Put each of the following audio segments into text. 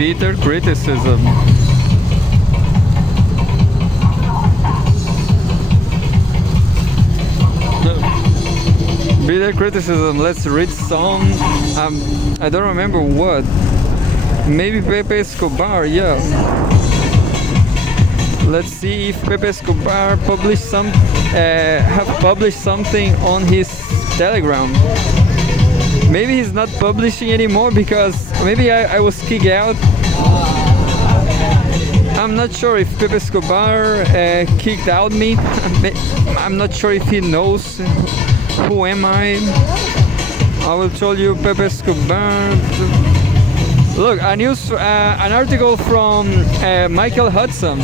bitter criticism. Bitter criticism. Let's read some. I don't remember what. Maybe Pepe Escobar. Yeah. Let's see if Pepe Escobar have published something on his Telegram. Maybe he's not publishing anymore because maybe I was kicked out. I'm not sure if Pepe Escobar kicked out me. I'm not sure if he knows who am I. I will tell you Pepe Escobar. Look, an article from Michael Hudson.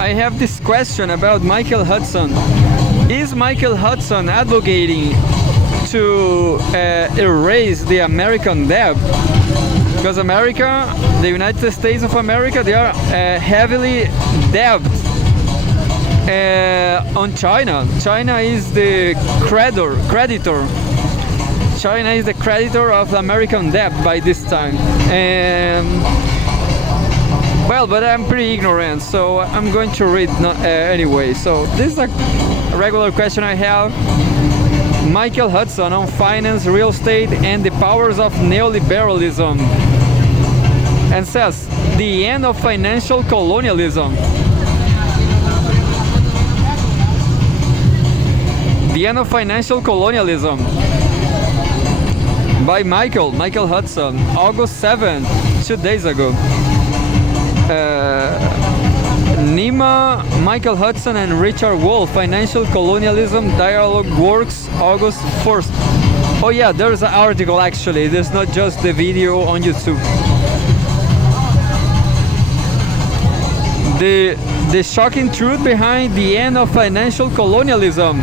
I have this question about Michael Hudson. Is Michael Hudson advocating to erase the American debt? Because America, the United States of America, they are heavily debt on China. China is the creditor. China is the creditor of the American debt by this time. Well, but I'm pretty ignorant, so I'm going to read anyway. So this is a regular question I have. Michael Hudson on finance, real estate, and the powers of neoliberalism. And says, the end of financial colonialism. The end of financial colonialism. By Michael Hudson, August 7, 2 days ago. Nima, Michael Hudson, and Richard Wolff, Financial Colonialism Dialogue Works, August 1st. Oh yeah, there's an article actually, there's not just the video on YouTube. The shocking truth behind the end of financial colonialism.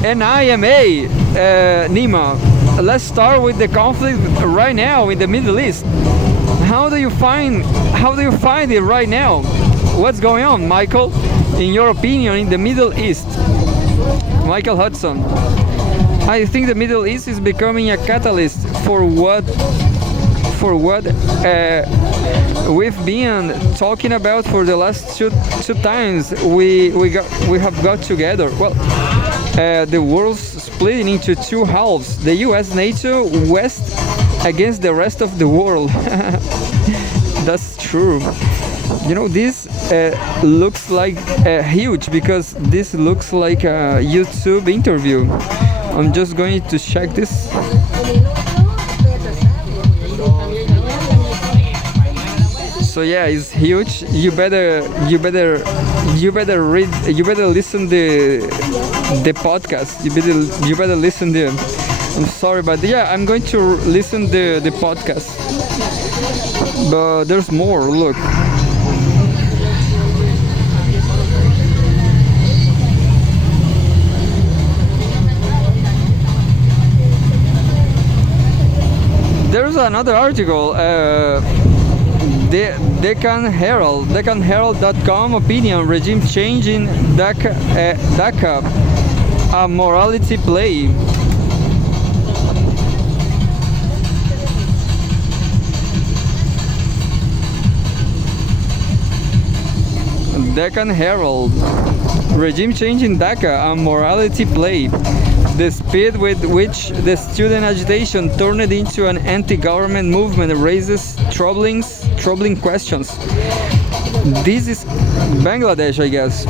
NIMA, Nima. Let's start with the conflict right now in the Middle East. How do you find it right now? What's going on, Michael? In your opinion, in the Middle East? Michael Hudson. I think the Middle East is becoming a catalyst for what we've been talking about for the last two times we have got together. Well, the world's splitting into two halves: the U.S., NATO, West against the rest of the world. That's true. You know, this looks like huge because this looks like a YouTube interview. I'm just going to check this. So yeah, it's huge. You better listen the podcast. You better listen the. I'm sorry, but yeah, I'm going to listen the podcast. But there's more. Look. There's another article. DeccanHerald.com opinion: regime change in Dhaka, a morality play. Deccan Herald: regime change in Dhaka, a morality play. The speed with which the student agitation turned into an anti-government movement raises troubling questions. This is Bangladesh, I guess.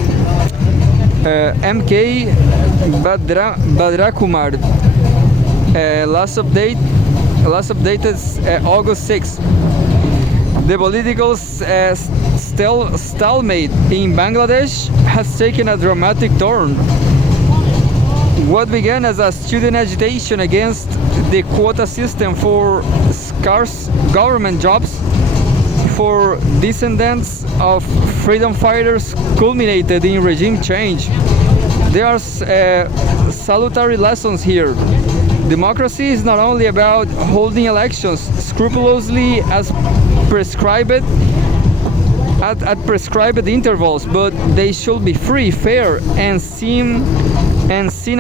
MK Badrakumar. Last updated August 6. The political stalemate in Bangladesh has taken a dramatic turn. What began as a student agitation against the quota system for scarce government jobs for descendants of freedom fighters culminated in regime change. There are salutary lessons here. Democracy is not only about holding elections scrupulously as prescribed at prescribed intervals, but they should be free, fair, and seen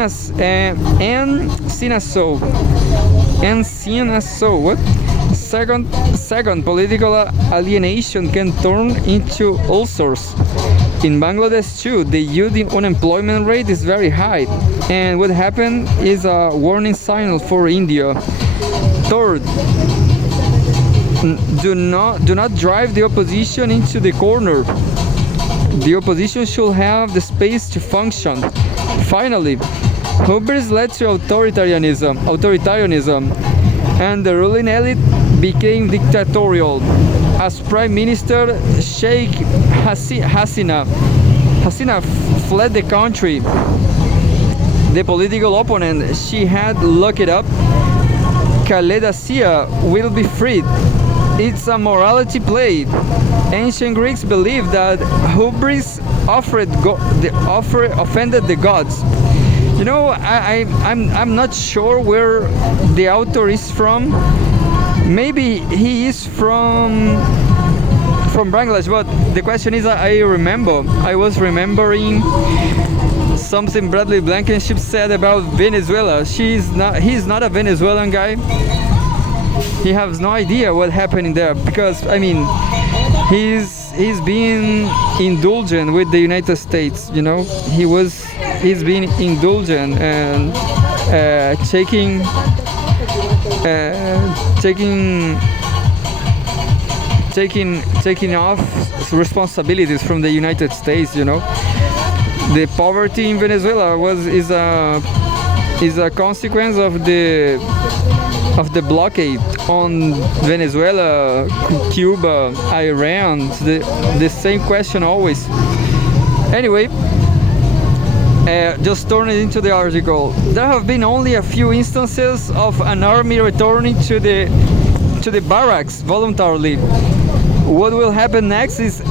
as so. What? Second, political alienation can turn into ulcers. In Bangladesh too, the youth unemployment rate is very high, and what happened is a warning signal for India. Third, do not drive the opposition into the corner. The opposition should have the space to function. Finally, hubris led to authoritarianism, and the ruling elite became dictatorial. As Prime Minister Sheikh Hasina fled the country, the political opponent she had locked up, Khaleda Zia, will be freed. It's a morality play. Ancient Greeks believed that hubris offended the gods. You know, I'm not sure where the author is from. Maybe he is from Bangladesh, but the question is, I was remembering something Bradley Blankenship said about Venezuela. He's not a Venezuelan guy. He has no idea what happened there, because I mean, he's being indulgent with the United States. You know, he's been indulgent and taking off responsibilities from the United States. You know, the poverty in Venezuela is a consequence of the blockade on Venezuela, Cuba, Iran. The same question always. Anyway, just turning into the article, there have been only a few instances of an army returning to the barracks voluntarily. What will happen next is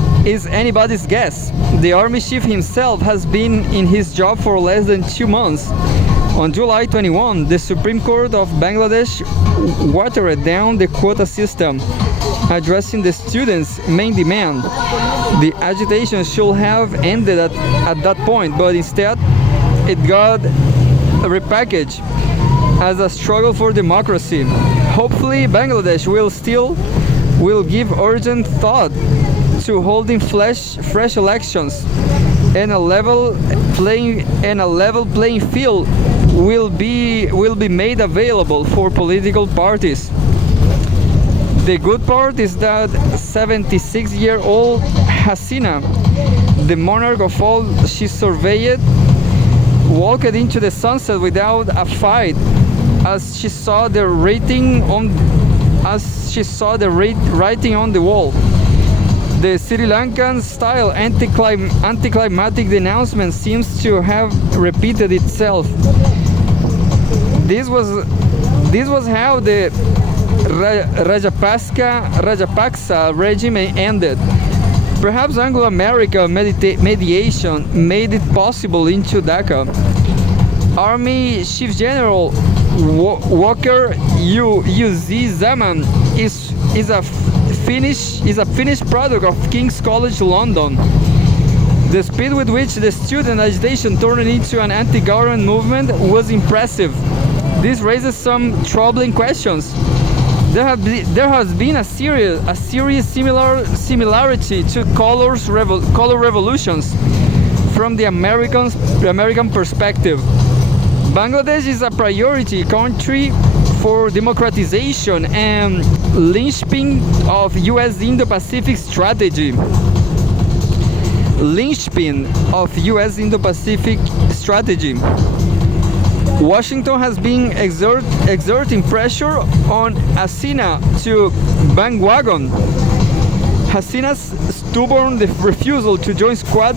anybody's guess. The army chief himself has been in his job for less than 2 months. On July 21, the Supreme Court of Bangladesh watered down the quota system, addressing the students' main demand. The agitation should have ended at that point, but instead it got repackaged as a struggle for democracy. Hopefully Bangladesh will give urgent thought to holding fresh elections, and a level playing field will be made available for political parties. The good part is that 76-year-old Hasina, the monarch of all she surveyed, walked into the sunset without a fight, as she saw the writing on the wall. The Sri Lankan style anticlimactic denouncement seems to have repeated itself. This was how the Rajapaksa regime ended. Perhaps Anglo-American mediation made it possible into Dhaka. Army Chief General Walker U.Z. Zaman is a finished product of King's College London. The speed with which the student agitation turned into an anti-government movement was impressive. This raises some troubling questions. There has been a serious similarity to color revolutions from the American perspective. Bangladesh is a priority country for democratization and linchpin of U.S. Indo-Pacific strategy. Washington has been exerting pressure on Hasina to bandwagon. Hasina's stubborn refusal to join Squad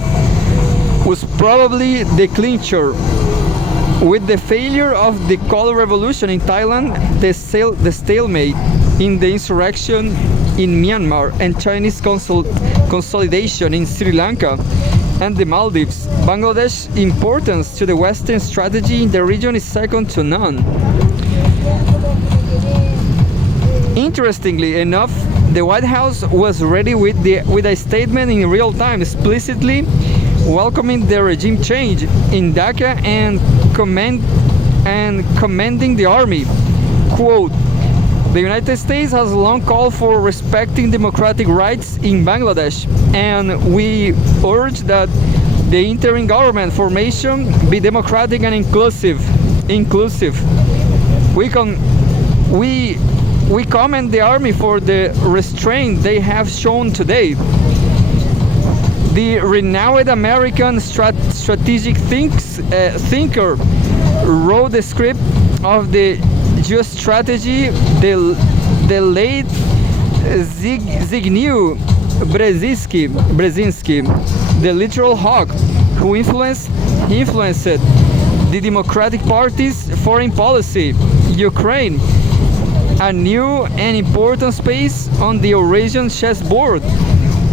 was probably the clincher. With the failure of the color revolution in Thailand, the stalemate in the insurrection in Myanmar, and Chinese consolidation in Sri Lanka and the Maldives, Bangladesh's importance to the Western strategy in the region is second to none. Interestingly enough, The White House was ready with a statement in real time, explicitly welcoming the regime change in Dhaka and commending the army. Quote, the United States has long called for respecting democratic rights in Bangladesh, and we urge that the interim government formation be democratic and inclusive. We commend the army for the restraint they have shown today. The renowned American strategic thinker wrote the script of the geostrategy, the late Zbigniew Brzezinski, the literal hawk who influenced the Democratic Party's foreign policy. Ukraine, a new and important space on the Eurasian chessboard,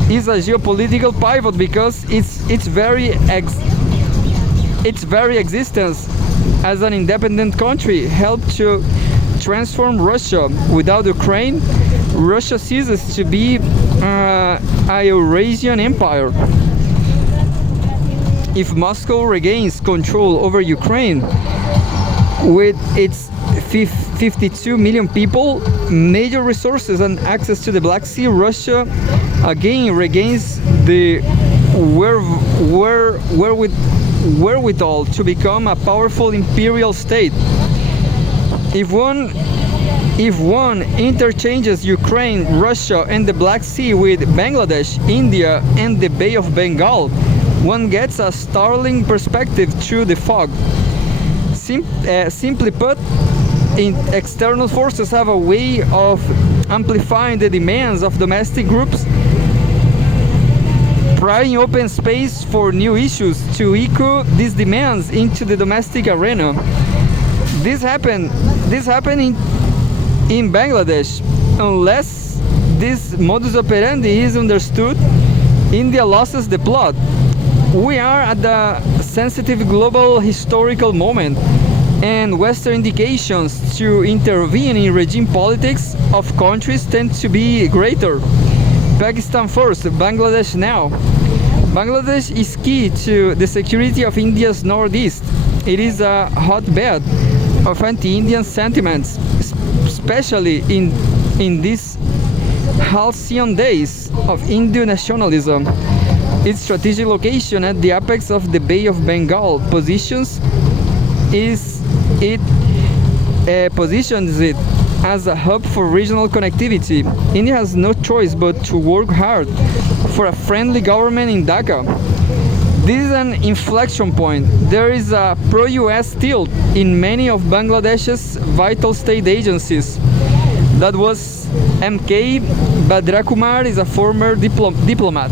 is a geopolitical pivot because its very existence as an independent country helped to transform Russia. Without Ukraine, Russia ceases to be a Eurasian empire. If Moscow regains control over Ukraine with its 52 million people, major resources and access to the Black Sea, Russia again regains the wherewithal to become a powerful imperial state. If one interchanges Ukraine, Russia, and the Black Sea with Bangladesh, India, and the Bay of Bengal, one gets a startling perspective through the fog. Simply put, external forces have a way of amplifying the demands of domestic groups, prying open space for new issues to echo these demands into the domestic arena. This happened in Bangladesh. Unless this modus operandi is understood, India loses the plot. We are at the sensitive global historical moment, and Western indications to intervene in regime politics of countries tend to be greater. Pakistan first, Bangladesh now. Bangladesh is key to the security of India's northeast. It is a hotbed of anti-Indian sentiments, especially in these halcyon days of Hindu nationalism. Its strategic location at the apex of the Bay of Bengal positions it as a hub for regional connectivity. India has no choice but to work hard for a friendly government in Dhaka. This is an inflection point. There is a pro-US tilt in many of Bangladesh's vital state agencies. That was MK Badrakumar is a former diplomat.